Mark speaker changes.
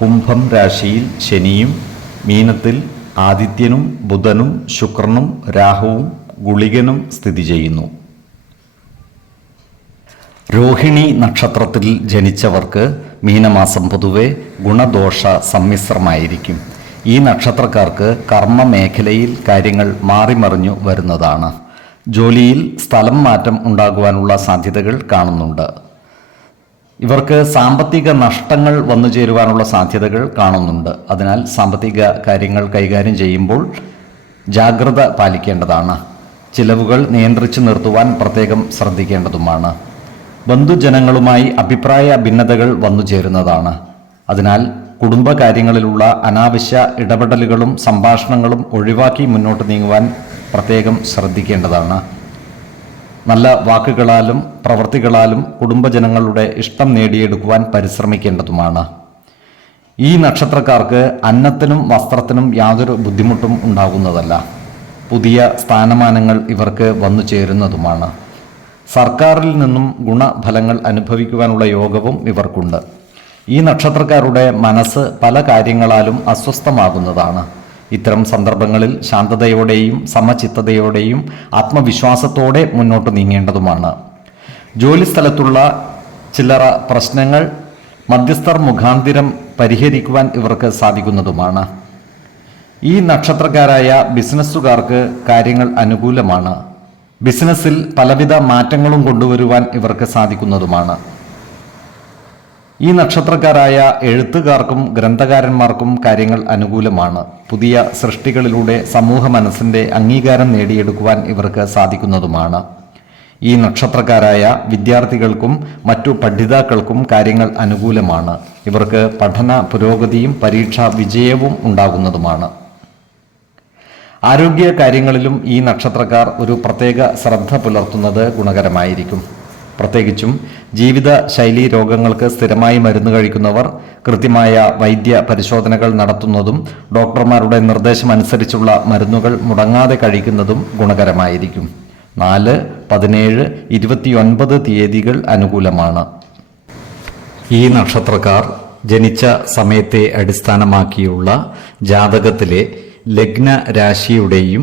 Speaker 1: കുംഭം രാശിയിൽ ശനിയും മീനത്തിൽ ആദിത്യനും ബുധനും ശുക്രനും രാഹുവും ഗുളികനും സ്ഥിതി ചെയ്യുന്നു. രോഹിണി നക്ഷത്രത്തിൽ ജനിച്ചവർക്ക് മീനമാസം പൊതുവെ ഗുണദോഷ സമ്മിശ്രമായിരിക്കും. ഈ നക്ഷത്രക്കാർക്ക് കർമ്മ മേഖലയിൽ കാര്യങ്ങൾ മാറിമറിഞ്ഞു വരുന്നതാണ്. ജോലിയിൽ സ്ഥലം മാറ്റം ഉണ്ടാകുവാനുള്ള സാധ്യതകൾ കാണുന്നുണ്ട്. ഇവർക്ക് സാമ്പത്തിക നഷ്ടങ്ങൾ വന്നു ചേരുവാനുള്ള സാധ്യതകൾ കാണുന്നുണ്ട്. അതിനാൽ സാമ്പത്തിക കാര്യങ്ങൾ കൈകാര്യം ചെയ്യുമ്പോൾ ജാഗ്രത പാലിക്കേണ്ടതാണ്. ചിലവുകൾ നിയന്ത്രിച്ചു നിർത്തുവാൻ പ്രത്യേകം ശ്രദ്ധിക്കേണ്ടതുമാണ്. ബന്ധുജനങ്ങളുമായി അഭിപ്രായ ഭിന്നതകൾ വന്നു ചേരുന്നതാണ്. അതിനാൽ കുടുംബകാര്യങ്ങളിലുള്ള അനാവശ്യ ഇടപെടലുകളും സംഭാഷണങ്ങളും ഒഴിവാക്കി മുന്നോട്ട് നീങ്ങുവാൻ പ്രത്യേകം ശ്രദ്ധിക്കേണ്ടതാണ്. നല്ല വാക്കുകളാലും പ്രവൃത്തികളാലും കുടുംബജനങ്ങളുടെ ഇഷ്ടം നേടിയെടുക്കുവാൻ പരിശ്രമിക്കേണ്ടതുമാണ്. ഈ നക്ഷത്രക്കാർക്ക് അന്നത്തിനും വസ്ത്രത്തിനും യാതൊരു ബുദ്ധിമുട്ടും ഉണ്ടാകുന്നതല്ല. പുതിയ സ്ഥാനമാനങ്ങൾ ഇവർക്ക് വന്നു ചേരുന്നതുമാണ്. സർക്കാരിൽ നിന്നും ഗുണഫലങ്ങൾ അനുഭവിക്കുവാനുള്ള യോഗവും ഇവർക്കുണ്ട്. ഈ നക്ഷത്രക്കാരുടെ മനസ്സ് പല കാര്യങ്ങളാലും അസ്വസ്ഥമാകുന്നതാണ്. ഇത്തരം സന്ദർഭങ്ങളിൽ ശാന്തതയോടെയും സമചിത്തതയോടെയും ആത്മവിശ്വാസത്തോടെ മുന്നോട്ട് നീങ്ങേണ്ടതുമാണ്. ജോലിസ്ഥലത്തുള്ള ചില്ലറ പ്രശ്നങ്ങൾ മധ്യസ്ഥർ മുഖാന്തിരം പരിഹരിക്കുവാൻ ഇവർക്ക് സാധിക്കുന്നതുമാണ്. ഈ നക്ഷത്രക്കാരായ ബിസിനസ്സുകാർക്ക് കാര്യങ്ങൾ അനുകൂലമാണ്. ബിസിനസ്സിൽ പലവിധ മാറ്റങ്ങളും കൊണ്ടുവരുവാൻ ഇവർക്ക് സാധിക്കുന്നതുമാണ്. ഈ നക്ഷത്രക്കാരായ എഴുത്തുകാർക്കും ഗ്രന്ഥകാരന്മാർക്കും കാര്യങ്ങൾ അനുകൂലമാണ്. പുതിയ സൃഷ്ടികളിലൂടെ സമൂഹ മനസ്സിന്റെ അംഗീകാരം നേടിയെടുക്കുവാൻ ഇവർക്ക് സാധിക്കുന്നതുമാണ്. ഈ നക്ഷത്രക്കാരായ വിദ്യാർത്ഥികൾക്കും മറ്റു പഠിതാക്കൾക്കും കാര്യങ്ങൾ അനുകൂലമാണ്. ഇവർക്ക് പഠന പുരോഗതിയും പരീക്ഷാ വിജയവും ഉണ്ടാകുന്നതുമാണ്. ആരോഗ്യ കാര്യങ്ങളിലും ഈ നക്ഷത്രക്കാർ ഒരു പ്രത്യേക ശ്രദ്ധ പുലർത്തുന്നത് ഗുണകരമായിരിക്കും. പ്രത്യേകിച്ചും ജീവിത ശൈലി രോഗങ്ങൾക്ക് സ്ഥിരമായി മരുന്ന് കഴിക്കുന്നവർ കൃത്യമായ വൈദ്യ പരിശോധനകൾ നടത്തുന്നതും ഡോക്ടർമാരുടെ നിർദ്ദേശമനുസരിച്ചുള്ള മരുന്നുകൾ മുടങ്ങാതെ കഴിക്കുന്നതും ഗുണകരമായിരിക്കും. നാല് പതിനേഴ് ഇരുപത്തിയൊൻപത് തീയതികൾ അനുകൂലമാണ്. ഈ നക്ഷത്രക്കാർ ജനിച്ച സമയത്തെ അടിസ്ഥാനമാക്കിയുള്ള ജാതകത്തിലെ ലഗ്ന രാശിയുടെയും